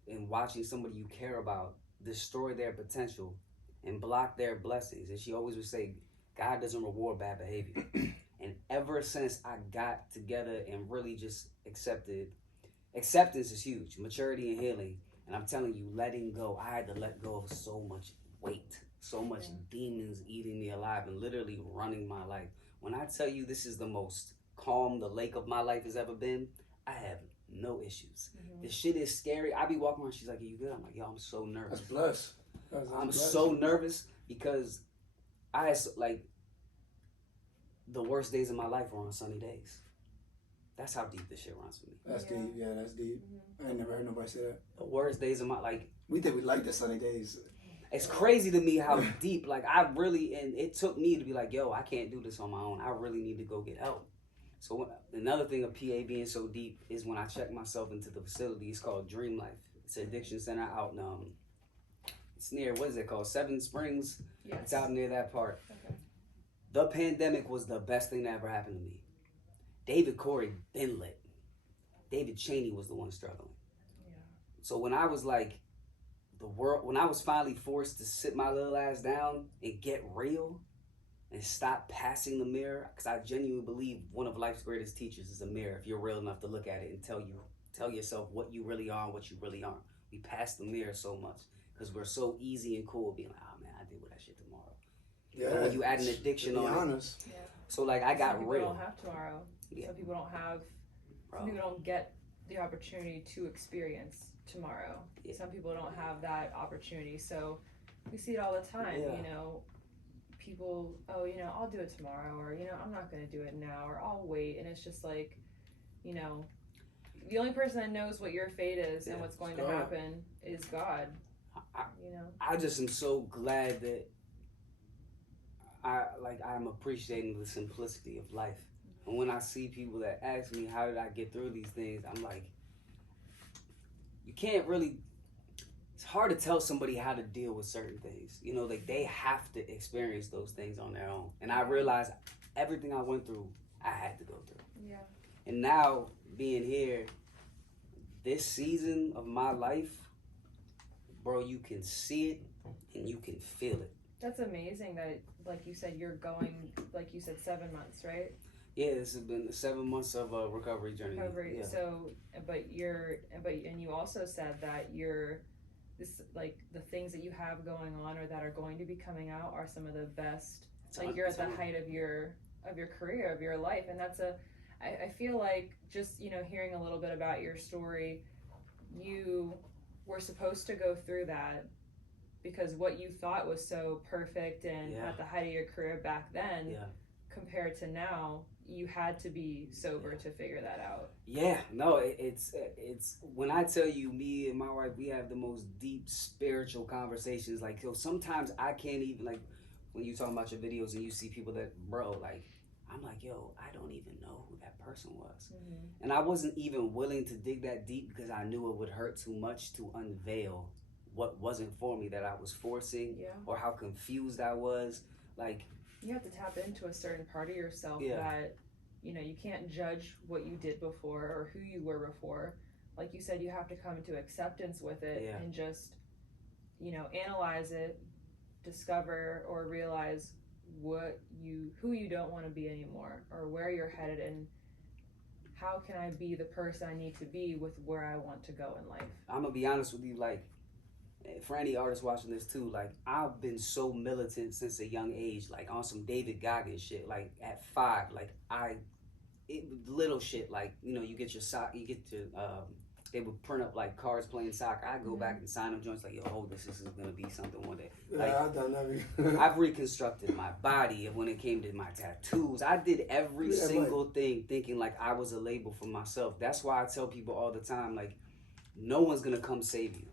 and watching somebody you care about destroy their potential and block their blessings. And she always would say, God doesn't reward bad behavior. And ever since I got together and really just acceptance is huge, maturity and healing. And I'm telling you, letting go, I had to let go of so much weight, so much demons eating me alive and literally running my life. When I tell you this is the most calm the lake of my life has ever been, I have no issues. The shit is scary. I be walking around, she's like, are you good? I'm like, yo, I'm so nervous. That's blessed. I'm so nervous because I had, like, the worst days of my life were on sunny days. That's how deep this shit runs for me. That's deep. Yeah, that's deep. I ain't never heard nobody say that. The worst days of my, like... We think we like the sunny days. It's crazy to me how deep, like, and it took me to be like, yo, I can't do this on my own. I really need to go get help. So another thing of PA being so deep is when I check myself into the facility. It's called Dream Life. It's an addiction center out in, it's near, what is it called? Seven Springs? Yes. It's out near that part. Okay. The pandemic was the best thing that ever happened to me. David Correy been lit. David Cheney was the one struggling. Yeah. So when I was like, when I was finally forced to sit my little ass down and get real and stop passing the mirror, because I genuinely believe one of life's greatest teachers is a mirror. If you're real enough to look at it and tell yourself what you really are and what you really aren't. We pass the mirror so much because we're so easy and cool being like, oh man, I deal with that shit tomorrow. Yeah. But when you add an addiction on it. Yeah. So like I got some real. People don't have tomorrow. Yeah. Some people don't get the opportunity to experience tomorrow. Yeah. Some people don't have that opportunity. So we see it all the time, people, I'll do it tomorrow, or, I'm not going to do it now, or I'll wait. And it's just like, the only person that knows what your fate is and what's going to happen is God. I just am so glad that I'm appreciating the simplicity of life. And when I see people that ask me, how did I get through these things? I'm like, you can't really, it's hard to tell somebody how to deal with certain things. Like they have to experience those things on their own. And I realized everything I went through, I had to go through. Yeah. And now being here, this season of my life, bro, you can see it and you can feel it. That's amazing that, like you said, you're going, 7 months, right? Yeah, this has been 7 months of a recovery journey. Yeah. So, and you also said that the things that you have going on or that are going to be coming out are some of the best. Like you're at the height of your career, of your life, and that's I feel like just hearing a little bit about your story, you were supposed to go through that because what you thought was so perfect and at the height of your career back then, compared to now, you had to be sober to figure that out. Yeah, no, it's when I tell you, me and my wife, we have the most deep spiritual conversations. Like, so sometimes I can't even, like, when you talking about your videos and you see people that, bro, like, I'm like, yo, I don't even know who that person was. And I wasn't even willing to dig that deep because I knew it would hurt too much to unveil what wasn't for me that I was forcing, or how confused I was. Like, you have to tap into a certain part of yourself that, you know, you can't judge what you did before or who you were before. Like you said, you have to come into acceptance with it and just, you know, analyze it, discover or realize who you don't want to be anymore, or where you're headed, and how can I be the person I need to be with where I want to go in life. I'm gonna be honest with you, like, for any artists watching this too, like, I've been so militant since a young age, like on some David Goggins shit. Like at 5, like little shit, like, you know, you get your sock, you get to they would print up like cards playing soccer. I go back and sign them joints, like, yo, hold this is gonna be something one day. Like, I've done that. I've reconstructed my body when it came to my tattoos. I did every single thing thinking like I was a label for myself. That's why I tell people all the time, like, no one's gonna come save you.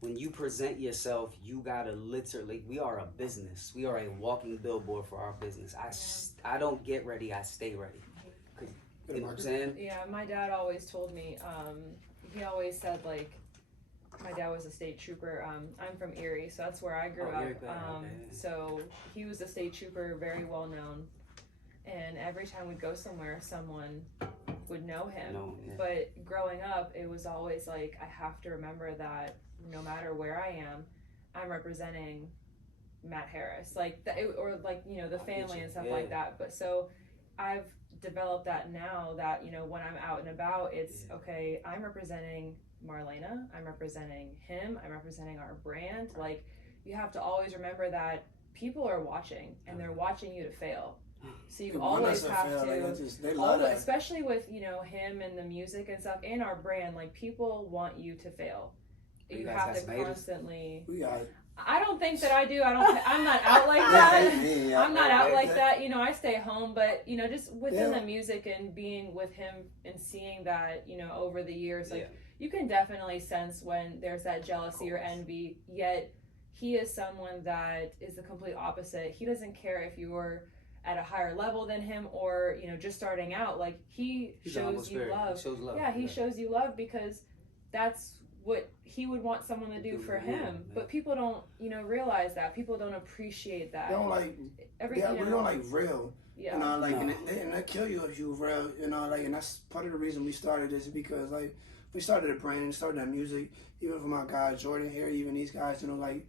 When you present yourself, you gotta literally, we are a business. We are a walking billboard for our business. I don't get ready, I stay ready. You know what I'm saying? Yeah, my dad always told me, he always said, like, my dad was a state trooper. I'm from Erie, so that's where I grew up. So he was a state trooper, very well known. And every time we'd go somewhere, someone would know him. But growing up, it was always like, I have to remember that no matter where I am, I'm representing Matt Harris, like or like, you know, the family and stuff like that. But so I've developed that now that, you know, when I'm out and about, it's okay, I'm representing Marlena, I'm representing him, I'm representing our brand. Like, you have to always remember that people are watching and they're watching you to fail. So you always have to, especially with, you know, him and the music and stuff and our brand, like, people want you to fail. You have to constantly. I don't think that I do. I'm not out like that. I'm not out like that. You know, I stay home, but, you know, just within the music and being with him and seeing that, you know, over the years, like, you can definitely sense when there's that jealousy or envy. Yet he is someone that is the complete opposite. He doesn't care if you're at a higher level than him or, you know, just starting out. Like, he shows you love. He shows you love because that's what he would want someone to do for him. But people don't, you know, realize that. People don't appreciate that. They don't like we don't like real. You know, like, and they kill you if you real, you know, like, and that's part of the reason we started this, because, like, we started a brand, started that music, even for my guy Jordan here, even these guys, you know, like,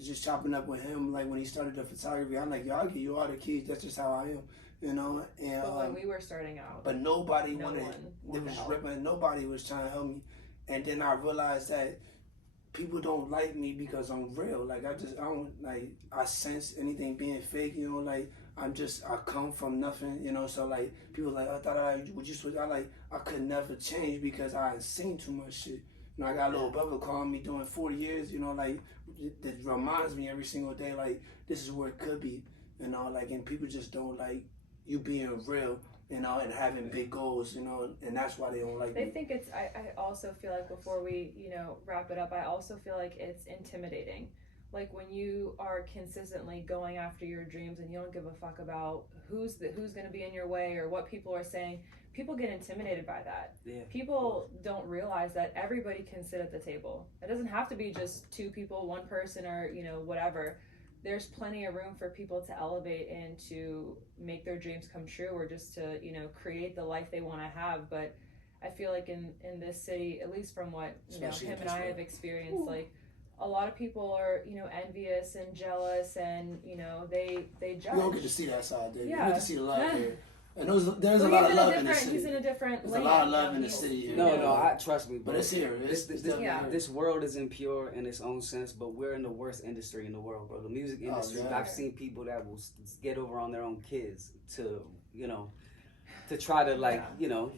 just chopping up with him, like, when he started the photography, I'm like, yo, I'll give you all the keys, that's just how I am, you know. And but when we were starting out, but nobody nobody was trying to help me. And then I realized that people don't like me because I'm real. Like, I don't, like, I sense anything being fake, you know, like, I come from nothing, you know, so, like, people like, I thought would you switch? I could never change because I had seen too much shit. You know, I got a little brother calling me doing 40 years, you know, like, that reminds me every single day, like, this is where it could be, you know, like, and people just don't like you being real, you know, and having big goals, you know, and that's why they don't like me. They think it's, I also feel like, before we, you know, wrap it up, I also feel like it's intimidating. Like, when you are consistently going after your dreams and you don't give a fuck about who's going to be in your way or what people are saying, people get intimidated by that. People don't realize that everybody can sit at the table. It doesn't have to be just 2 people, 1 person, or, you know, whatever. There's plenty of room for people to elevate and to make their dreams come true, or just to, you know, create the life they want to have. But I feel like in this city, at least from what, you know, him and I have experienced, like, a lot of people are, you know, envious and jealous, and, you know, they judge. You don't get to see that side, David. You get to see the love here. And there's a lot of love in the city. He's in a different There's a lot of love in the city. No, trust me. But it's here. This world is impure in its own sense, but we're in the worst industry in the world, bro. The music industry. I've seen people that will get over on their own kids to, you know, to try to, like, you know,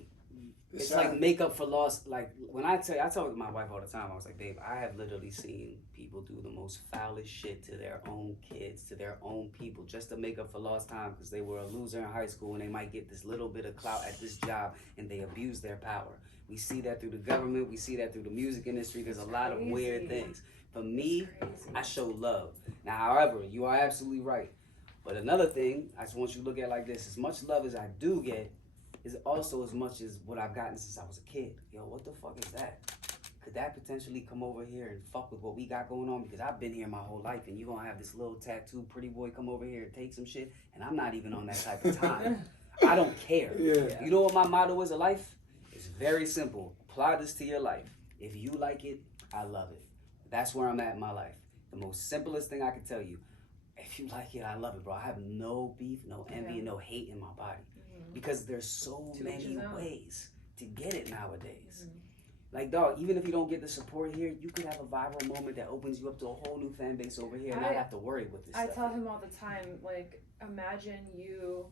It's like makeup for lost. Like when I talk to my wife all the time. I was like, babe, I have literally seen people do the most foulest shit to their own kids, to their own people, just to make up for lost time because they were a loser in high school and they might get this little bit of clout at this job and they abuse their power. We see that through the government. We see that through the music industry. There's a lot of weird things. For me, I show love. Now, however, you are absolutely right. But another thing, I just want you to look at it like this. As much love as I do get is also as much as what I've gotten since I was a kid. Yo, what the fuck is that? Could that potentially come over here and fuck with what we got going on? Because I've been here my whole life, and you gonna have this little tattoo pretty boy come over here and take some shit, and I'm not even on that type of time. I don't care. Yeah. You know what my motto is of life? It's very simple. Apply this to your life. If you like it, I love it. That's where I'm at in my life. The most simplest thing I can tell you. If you like it, I love it, bro. I have no beef, no envy, no hate in my body. Because there's so many ways to get it nowadays. Like, dog, even if you don't get the support here, you could have a viral moment that opens you up to a whole new fan base over here and not have to worry with this stuff. I tell him all the time, like, imagine you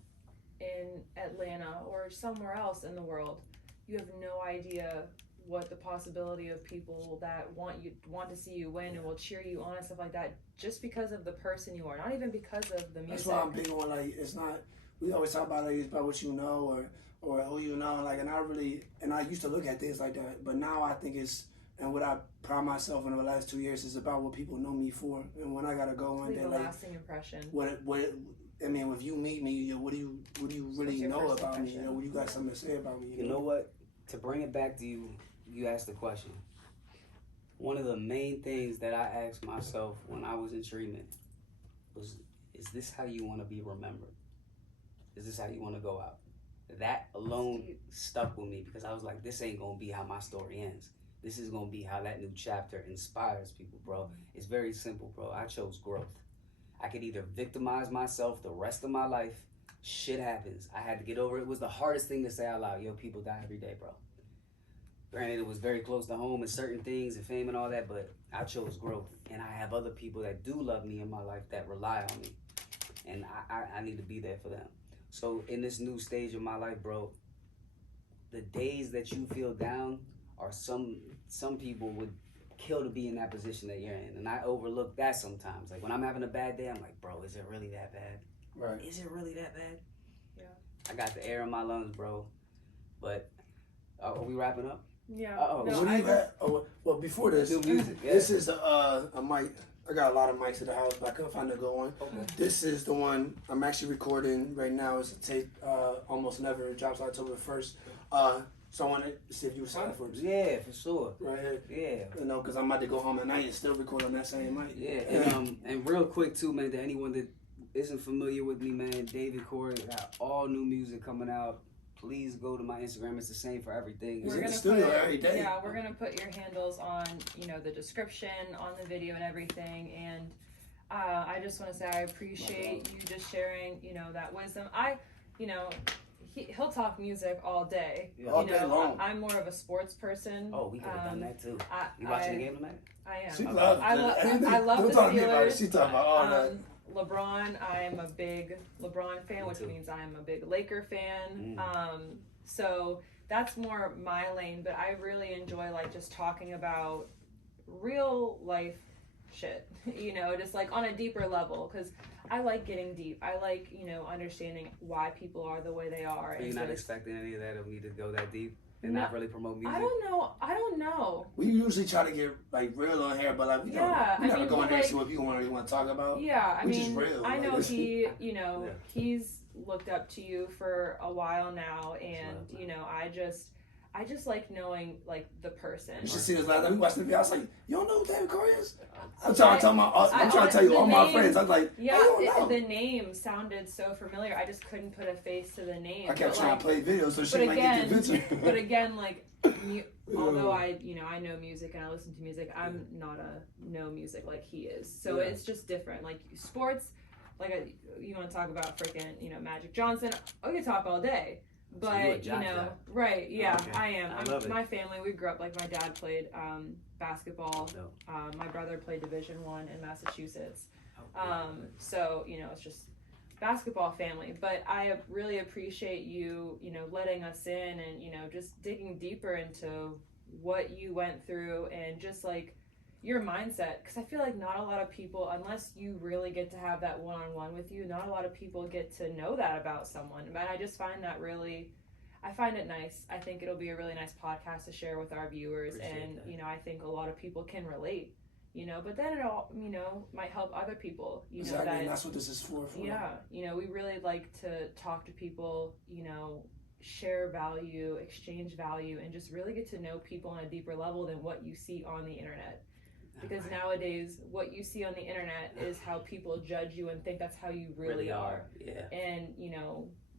in Atlanta or somewhere else in the world. You have no idea what the possibility of people that want to see you win and will cheer you on and stuff like that just because of the person you are, not even because of the music. That's why I'm big on, like, it's not, we always talk about, like, it's about what you know or who you know, like, and I used to look at things like that, but now I think it's, and what I pride myself in the last 2 years is about what people know me for, and when I gotta go one day, like, lasting impression. I mean, if you meet me, what do you really know about me? You know, you got something to say about me? You know what? To bring it back to you, you asked the question. One of the main things that I asked myself when I was in treatment was, is this how you want to be remembered? Is this how you want to go out? That alone stuck with me because I was like, this ain't going to be how my story ends. This is going to be how that new chapter inspires people, bro. It's very simple, bro. I chose growth. I could either victimize myself the rest of my life. Shit happens. I had to get over it. It was the hardest thing to say out loud. Yo, people die every day, bro. Granted, it was very close to home and certain things and fame and all that, but I chose growth. And I have other people that do love me in my life that rely on me. And I need to be there for them. So in this new stage of my life, bro, the days that you feel down are some people would kill to be in that position that you're in. And I overlook that sometimes. Like when I'm having a bad day, I'm like, bro, is it really that bad? Right. Is it really that bad? Yeah. I got the air in my lungs, bro. But are we wrapping up? Yeah. No, what do you have? Well, before this, music, yeah. This is a mic. I got a lot of mics at the house, but I couldn't find a good one. Okay. This is the one I'm actually recording right now. It's a tape, Almost Never. It drops October 1st. So I want to see if you were signed for it. Yeah, for sure. Right here. Yeah. You know, because I'm about to go home at night and still record on that same mic. Yeah, and real quick too, man, to anyone that isn't familiar with me, man, David Correy got all new music coming out. Please go to my Instagram. It's the same for everything. We're in the studio every day. Yeah, we're gonna put your handles on, the description, on the video and everything. And I just want to say I appreciate you just sharing, that wisdom. He'll talk music all day. Yeah. All day long. I'm more of a sports person. Oh, we could have done that too. You watching the game tonight? I am. She loves I love Don't the talk to me about it. Steelers. She talking about all that. LeBron, I'm a big LeBron fan, which means I'm a big Laker fan. So that's more my lane, but I really enjoy just talking about real life shit, just on a deeper level, because I like getting deep. I like, understanding why people are the way they are. Are you not expecting any of that of me to go that deep and No, not really promote music? I don't know. We usually try to get real on here, but we never go in there and see what people really want to talk about. Yeah, Which is real. I know he's looked up to you for a while now, and I just like knowing the person. You should see this last time we watched the video. I was like, you don't know who David Correy is? I'm trying to tell you all my friends. I was like, the name sounded so familiar. I just couldn't put a face to the name. I kept trying to play videos so she might get the picture. But again, although I know music and I listen to music, I'm not know music like he is. So it's just different. Like sports, you want to talk about freaking Magic Johnson? We could talk all day. But right? Yeah, okay. I am. My family, we grew up my dad played basketball. My brother played Division I in Massachusetts. So it's just basketball family, but I really appreciate you, letting us in and, just digging deeper into what you went through and just like your mindset. Because I feel like not a lot of people, unless you really get to have that one-on-one with you, not a lot of people get to know that about someone. But I just find that I find it nice. I think it'll be a really nice podcast to share with our viewers. Appreciate that. I think a lot of people can relate. But then it all, might help other people, exactly, and that's what this is for. Yeah, we really like to talk to people, share value, exchange value, and just really get to know people on a deeper level than what you see on the internet. Because nowadays, what you see on the internet is how people judge you and think that's how you really are. Yeah. And,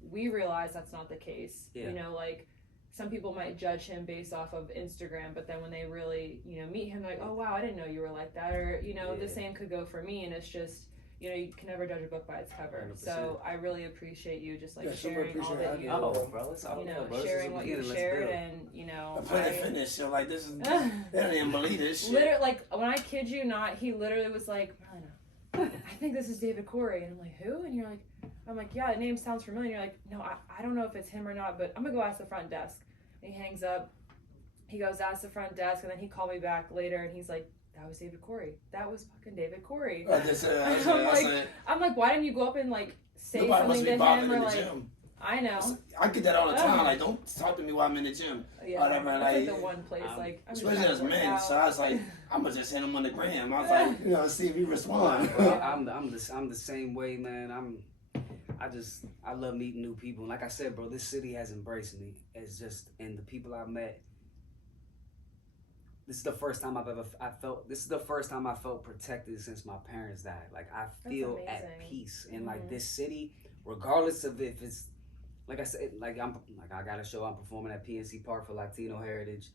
we realize that's not the case. Yeah. Like, some people might judge him based off of Instagram, but then when they really, meet him, like, oh, wow, I didn't know you were like that. Or, the same could go for me. And it's just, you can never judge a book by its cover. 100%. So I really appreciate you just, like, sharing all that you, bro, it's all sharing what you shared and, Planet Fitness, like, this is, they don't even believe this shit. Literally, like, when I kid you not, he literally was like, I think this is David Correy. And I'm like, who? And you're like, I'm like, yeah, the name sounds familiar. And you're like, no, I don't know if it's him or not, but I'm going to go ask the front desk. And he hangs up. He goes, ask the front desk. And then he called me back later, and he's like, that was David Correy. That was fucking David Correy. I'm like, why didn't you go up and, like, say something to him? Or, like, I know. I get that all the time. Like, don't talk to me while I'm in the gym. Yeah, whatever. Like the one place, like, I'm especially as men. So I was like, I'm gonna just hit him on the gram. I was like, see if he responds. I'm the same way, man. I love meeting new people. And like I said, bro, this city has embraced me. It's just, and the people I've met. This is the first time I felt protected since my parents died. Like, I feel at peace. And like, this city, regardless of if it's, like I said, like I got a show. I'm performing at PNC Park for Latino Heritage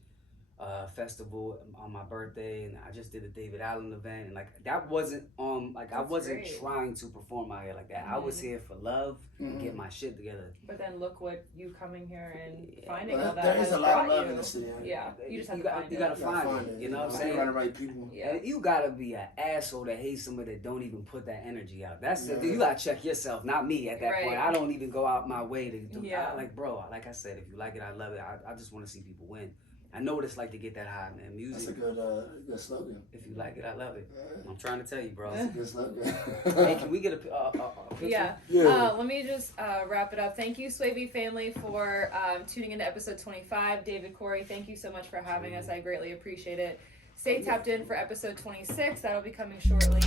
Festival on my birthday, and I just did a David Allen event, and like that wasn't I wasn't trying to perform out here like that. I was here for love and get my shit together. But then look what you coming here and finding all that. There is a lot of love in the city. Yeah, you just have you to gotta find it. You know what I'm saying? You gotta right people. Yeah, you gotta be an asshole that hates somebody that don't even put that energy out. That's you gotta check yourself, not me at that point. I don't even go out my way to do. Like, bro, like I said, if you like it, I love it. I just want to see people win. I know what it's like to get that high, man. Music. That's a good slogan. If you like it, I love it. I'm trying to tell you, bro. That's a good slogan. Hey, can we get a picture? Yeah. Let me just wrap it up. Thank you, Swavey family, for tuning into episode 25. David Correy, thank you so much for having us. I greatly appreciate it. Stay tapped in for episode 26. That'll be coming shortly.